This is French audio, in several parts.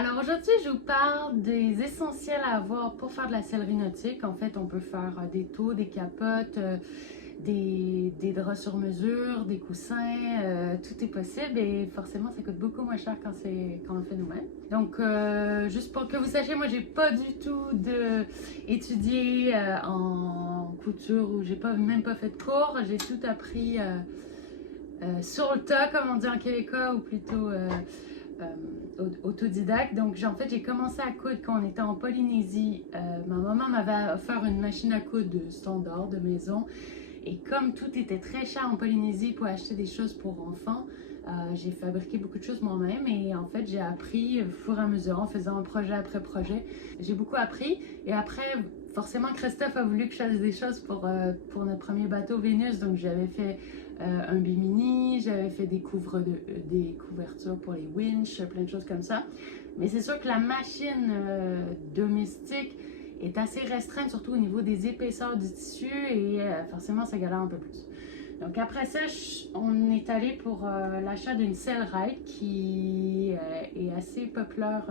Alors aujourd'hui, je vous parle des essentiels à avoir pour faire de la sellerie nautique. En fait, on peut faire des taux, des capotes, des draps sur mesure, des coussins, tout est possible et forcément, ça coûte beaucoup moins cher quand on le fait nous-mêmes. Donc, juste pour que vous sachiez, moi, j'ai pas du tout étudié en couture ou j'ai même pas fait de cours. J'ai tout appris sur le tas, comme on dit en québécois, ou plutôt autodidacte. Donc, en fait, j'ai commencé à coudre quand on était en Polynésie. Ma maman m'avait offert une machine à coudre standard de maison. Et comme tout était très cher en Polynésie pour acheter des choses pour enfants, j'ai fabriqué beaucoup de choses moi-même et en fait, j'ai appris au fur et à mesure en faisant un projet après projet. J'ai beaucoup appris et après, forcément, Christophe a voulu que je fasse des choses pour notre premier bateau Vénus. Donc, j'avais fait un bimini, j'avais fait des couvertures pour les winches, plein de choses comme ça. Mais c'est sûr que la machine domestique est assez restreinte, surtout au niveau des épaisseurs du tissu et forcément ça galère un peu plus. Donc après ça, on est allé pour l'achat d'une Sellrite qui est assez populaire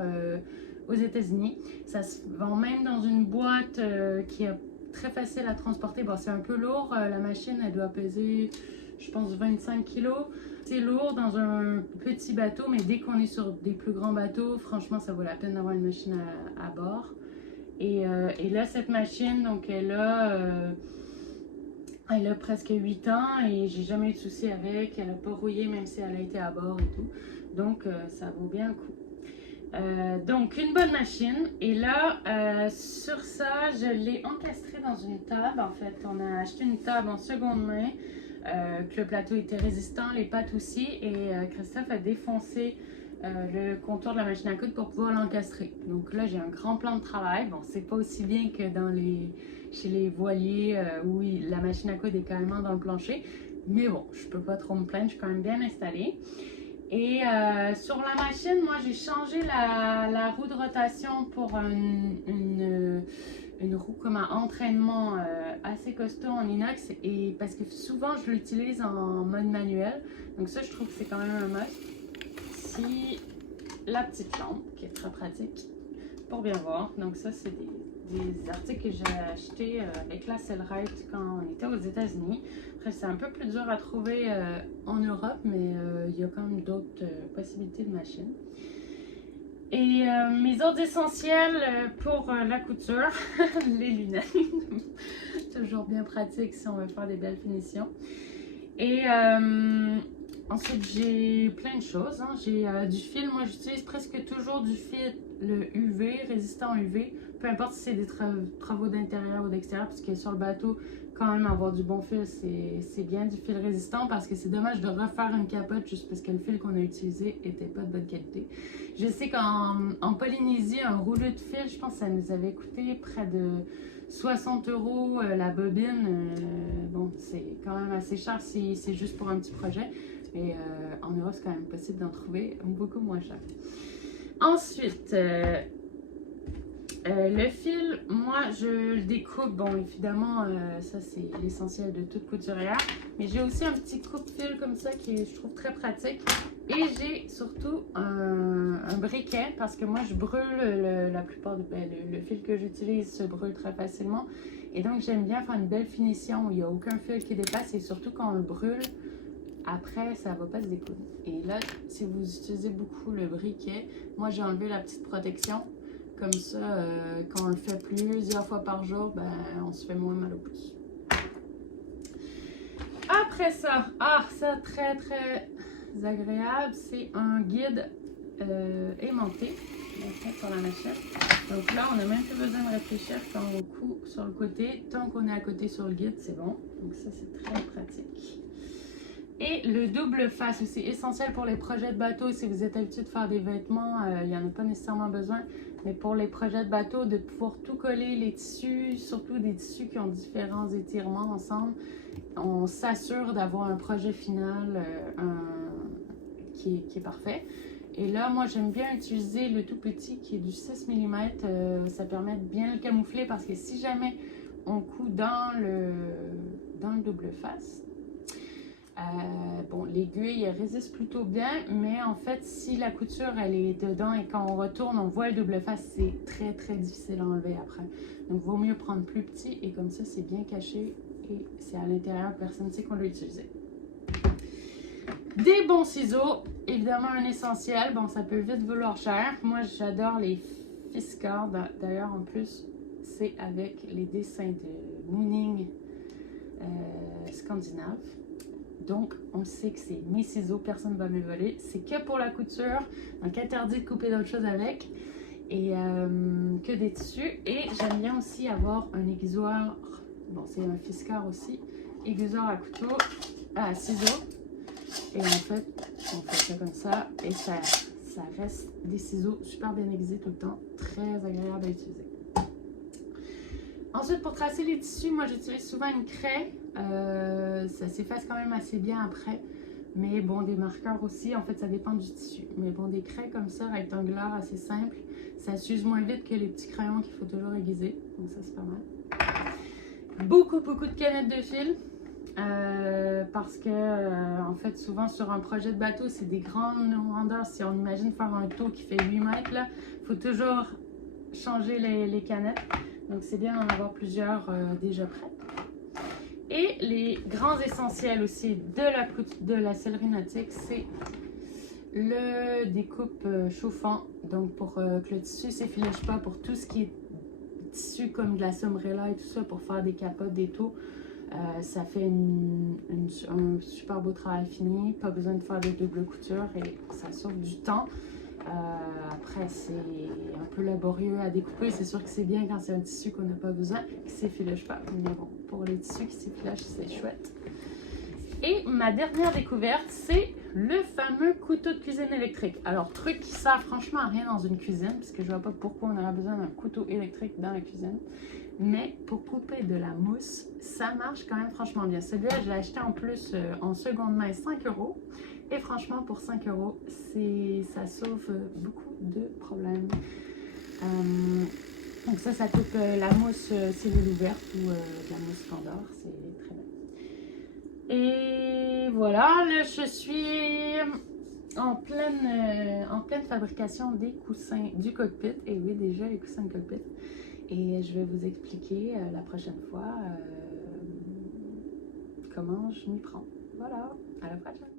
aux États-Unis. Ça se vend même dans une boîte qui est très facile à transporter. Bon, c'est un peu lourd, la machine elle doit peser, je pense, 25 kilos. C'est lourd dans un petit bateau, mais dès qu'on est sur des plus grands bateaux, franchement, ça vaut la peine d'avoir une machine à bord. Et là, cette machine, donc elle a presque 8 ans et j'ai jamais eu de soucis avec. Elle n'a pas rouillé même si elle a été à bord et tout. Donc, ça vaut bien le coup. Donc, une bonne machine. Et là, sur ça, je l'ai encastrée dans une table. En fait, on a acheté une table en seconde main. Que le plateau était résistant, les pattes aussi. Et Christophe a défoncé le contour de la machine à coudre pour pouvoir l'encastrer. Donc là, j'ai un grand plan de travail. Bon, c'est pas aussi bien que chez les voiliers où la machine à coudre est carrément dans le plancher. Mais bon, je peux pas trop me plaindre, je suis quand même bien installée. Et sur la machine, moi, j'ai changé la roue de rotation pour une roue comme un entraînement assez costaud en inox. Et parce que souvent, je l'utilise en mode manuel. Donc ça, je trouve que c'est quand même un must. Ici, la petite lampe qui est très pratique pour bien voir. Donc ça, c'est des articles que j'ai achetés avec la Sellrite quand on était aux États-Unis. Après, c'est un peu plus dur à trouver en Europe, mais il y a quand même d'autres possibilités de machines. Et mes autres essentiels pour la couture, les lunettes, toujours bien pratique si on veut faire des belles finitions. Et ensuite, j'ai plein de choses. Hein. J'ai du fil. Moi, j'utilise presque toujours du fil, le UV, résistant UV. Peu importe si c'est des travaux d'intérieur ou d'extérieur, puisque sur le bateau, quand même, avoir du bon fil, c'est bien du fil résistant parce que c'est dommage de refaire une capote juste parce que le fil qu'on a utilisé n'était pas de bonne qualité. Je sais qu'en Polynésie, un rouleau de fil, je pense que ça nous avait coûté près de 60 € la bobine. Bon, c'est quand même assez cher si c'est juste pour un petit projet. Mais en Europe, c'est quand même possible d'en trouver beaucoup moins cher. Ensuite, le fil, moi, je le découpe. Bon, évidemment, ça, c'est l'essentiel de toute couturière. Mais j'ai aussi un petit coupe-fil comme ça qui est, je trouve, très pratique. Et j'ai surtout un briquet parce que moi, je brûle la plupart le fil que j'utilise se brûle très facilement. Et donc, j'aime bien faire une belle finition où il n'y a aucun fil qui dépasse. Et surtout, quand on le brûle, après, ça ne va pas se découdre. Et là, si vous utilisez beaucoup le briquet, moi, j'ai enlevé la petite protection. Comme ça, quand on le fait plusieurs fois par jour, ben, on se fait moins mal au pouce. Après ça, ça très très agréable, c'est un guide aimanté sur la machine. Donc là, on n'a même plus besoin de réfléchir quand on coud sur le côté. Tant qu'on est à côté sur le guide, c'est bon. Donc ça, c'est très pratique. Et le double face, c'est essentiel pour les projets de bateau. Si vous êtes habitué de faire des vêtements, il n'y en a pas nécessairement besoin. Mais pour les projets de bateau, de pouvoir tout coller, les tissus, surtout des tissus qui ont différents étirements ensemble, on s'assure d'avoir un projet final qui est parfait. Et là, moi, j'aime bien utiliser le tout petit qui est du 6 mm. Ça permet de bien le camoufler parce que si jamais on coud dans le double face, Bon, l'aiguille elle résiste plutôt bien, mais en fait, si la couture elle est dedans et quand on retourne, on voit le double face, c'est très très difficile à enlever après. Donc, vaut mieux prendre plus petit et comme ça, c'est bien caché et c'est à l'intérieur, personne ne sait qu'on l'a utilisé. Des bons ciseaux, évidemment un essentiel. Bon, ça peut vite vouloir cher. Moi, j'adore les Fiskars. D'ailleurs, en plus, c'est avec les dessins de Mooning scandinave. Donc, on sait que c'est mes ciseaux, personne ne va me voler. C'est que pour la couture, donc interdit de couper d'autres choses avec. Et que des tissus. Et j'aime bien aussi avoir un aiguisoir. Bon, c'est un Fiskars aussi. Aiguisoir à couteau, à ciseaux. Et en fait, on fait ça comme ça et ça reste des ciseaux super bien aiguisés tout le temps, très agréable à utiliser. Ensuite, pour tracer les tissus, moi j'utilise souvent une craie. Ça s'efface quand même assez bien après. Mais bon, des marqueurs aussi, en fait ça dépend du tissu. Mais bon, des craies comme ça, rectangulaires, assez simples, ça s'use moins vite que les petits crayons qu'il faut toujours aiguiser. Donc ça c'est pas mal. Beaucoup de canettes de fil. Parce que en fait souvent sur un projet de bateau c'est des grandes rondeurs. Si on imagine faire un taux qui fait 8 mètres là, il faut toujours changer les canettes, donc c'est bien d'en avoir plusieurs déjà prêtes. Et les grands essentiels aussi de la sellerie nautique, c'est le découpe chauffant, donc pour que le tissu s'effiloche pas, pour tout ce qui est tissu comme de la sombrella et tout ça, pour faire des capotes, des taux. Ça fait un super beau travail fini, pas besoin de faire de double couture et ça sauve du temps. Après, c'est un peu laborieux à découper, c'est sûr que c'est bien quand c'est un tissu qu'on n'a pas besoin, qui s'effiloche pas. Mais bon, pour les tissus qui s'effilochent, c'est chouette. Et ma dernière découverte, c'est le fameux couteau de cuisine électrique. Alors, truc qui sert franchement à rien dans une cuisine, parce que je vois pas pourquoi on aurait besoin d'un couteau électrique dans la cuisine. Mais pour couper de la mousse, ça marche quand même franchement bien. Celui-là, je l'ai acheté en plus en seconde main 5 €. Et franchement, pour 5 €, ça sauve beaucoup de problèmes. Donc ça coupe la mousse cellule ouverte ou de la mousse standard. C'est très bien. Et voilà, là, je suis en pleine fabrication des coussins du cockpit. Et oui, déjà les coussins du cockpit. Et je vais vous expliquer la prochaine fois comment je m'y prends. Voilà, à la prochaine!